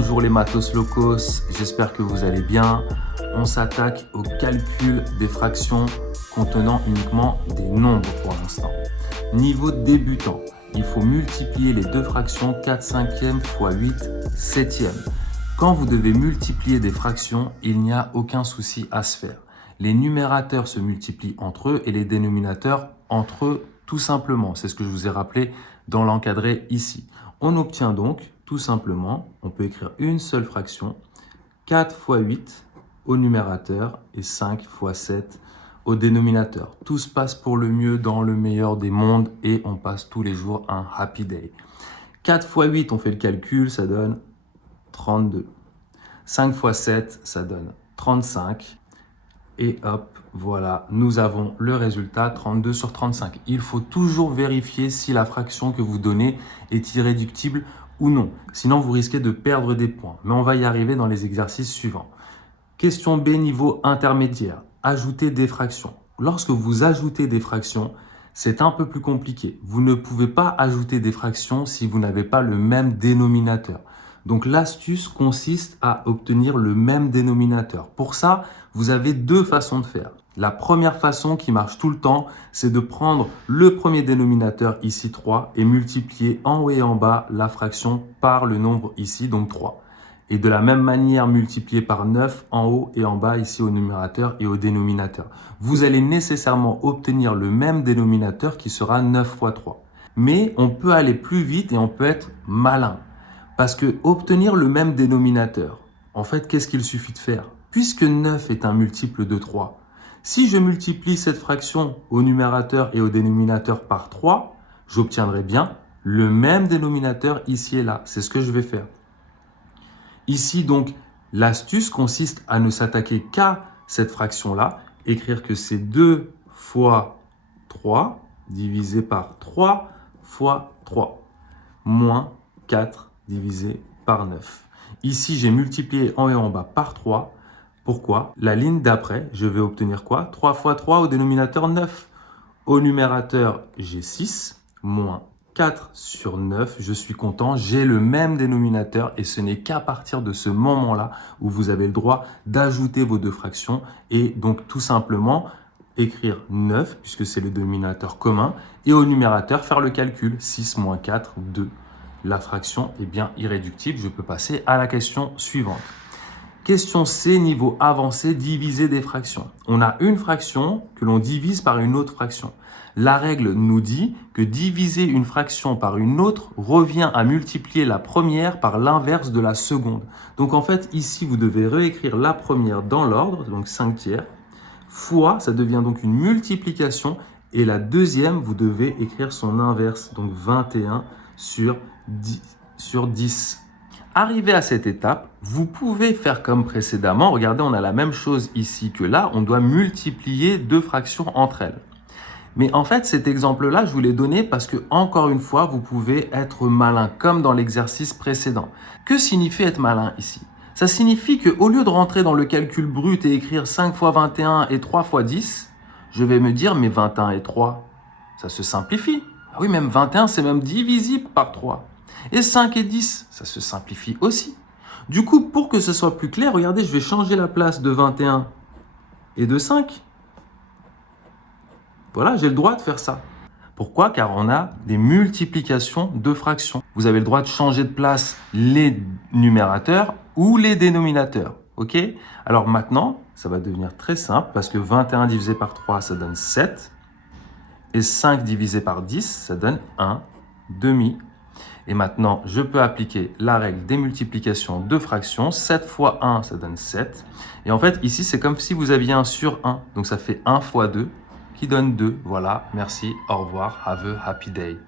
Bonjour les matos locos, j'espère que vous allez bien. On s'attaque au calcul des fractions contenant uniquement des nombres pour l'instant. Niveau débutant, il faut multiplier les deux fractions 4 cinquièmes fois 8 septièmes. Quand vous devez multiplier des fractions, il n'y a aucun souci à se faire. Les numérateurs se multiplient entre eux et les dénominateurs entre eux tout simplement. C'est ce que je vous ai rappelé dans l'encadré ici. On obtient donc tout simplement, on peut écrire une seule fraction, 4 fois 8 au numérateur et 5 fois 7 au dénominateur. Tout se passe pour le mieux dans le meilleur des mondes et on passe tous les jours un happy day. 4 fois 8, on fait le calcul, ça donne 32. 5 fois 7, ça donne 35. Et hop, voilà, nous avons le résultat 32 sur 35. Il faut toujours vérifier si la fraction que vous donnez est irréductible ou non. Sinon, vous risquez de perdre des points. Mais on va y arriver dans les exercices suivants. Question B, niveau intermédiaire. Ajouter des fractions. Lorsque vous ajoutez des fractions, c'est un peu plus compliqué. Vous ne pouvez pas ajouter des fractions si vous n'avez pas le même dénominateur. Donc l'astuce consiste à obtenir le même dénominateur. Pour ça, vous avez deux façons de faire. La première façon qui marche tout le temps, c'est de prendre le premier dénominateur, ici 3, et multiplier en haut et en bas la fraction par le nombre ici, donc 3. Et de la même manière, multiplier par 9 en haut et en bas, ici au numérateur et au dénominateur. Vous allez nécessairement obtenir le même dénominateur qui sera 9 fois 3. Mais on peut aller plus vite et on peut être malin. Parce que obtenir le même dénominateur, en fait, qu'est-ce qu'il suffit de faire? Puisque 9 est un multiple de 3, si je multiplie cette fraction au numérateur et au dénominateur par 3, j'obtiendrai bien le même dénominateur ici et là. C'est ce que je vais faire. Ici, donc, l'astuce consiste à ne s'attaquer qu'à cette fraction-là, écrire que c'est 2 fois 3 divisé par 3 fois 3, moins 4 divisé par 9. Ici, j'ai multiplié en haut et en bas par 3. Pourquoi? La ligne d'après, je vais obtenir quoi? 3 fois 3 au dénominateur 9. Au numérateur, j'ai 6, moins 4 sur 9. Je suis content, j'ai le même dénominateur et ce n'est qu'à partir de ce moment-là où vous avez le droit d'ajouter vos deux fractions et donc tout simplement écrire 9 puisque c'est le dénominateur commun et au numérateur faire le calcul 6 moins 4, 2. La fraction est bien irréductible. Je peux passer à la question suivante. Question C, niveau avancé, diviser des fractions. On a une fraction que l'on divise par une autre fraction. La règle nous dit que diviser une fraction par une autre revient à multiplier la première par l'inverse de la seconde. Donc en fait, ici, vous devez réécrire la première dans l'ordre, donc 5 tiers, fois, ça devient donc une multiplication, et la deuxième, vous devez écrire son inverse, donc 21 sur 10. Arrivé à cette étape, vous pouvez faire comme précédemment. Regardez, on a la même chose ici que là. On doit multiplier deux fractions entre elles. Mais en fait, cet exemple-là, je vous l'ai donné parce que, encore une fois, vous pouvez être malin, comme dans l'exercice précédent. Que signifie être malin ici? Ça signifie qu'au lieu de rentrer dans le calcul brut et écrire 5 fois 21 et 3 fois 10, je vais me dire, mais 21 et 3, ça se simplifie. Ah oui, même 21, c'est même divisible par 3. Et 5 et 10, ça se simplifie aussi. Du coup, pour que ce soit plus clair, regardez, je vais changer la place de 21 et de 5. Voilà, j'ai le droit de faire ça. Pourquoi? Car on a des multiplications de fractions. Vous avez le droit de changer de place les numérateurs ou les dénominateurs. Ok? Alors maintenant, ça va devenir très simple parce que 21 divisé par 3, ça donne 7. Et 5 divisé par 10, ça donne 1 demi. Et maintenant, je peux appliquer la règle des multiplications de fractions. 7 fois 1, ça donne 7. Et en fait, ici, c'est comme si vous aviez un sur 1. Donc, ça fait 1 fois 2 qui donne 2. Voilà, merci, au revoir, have a happy day.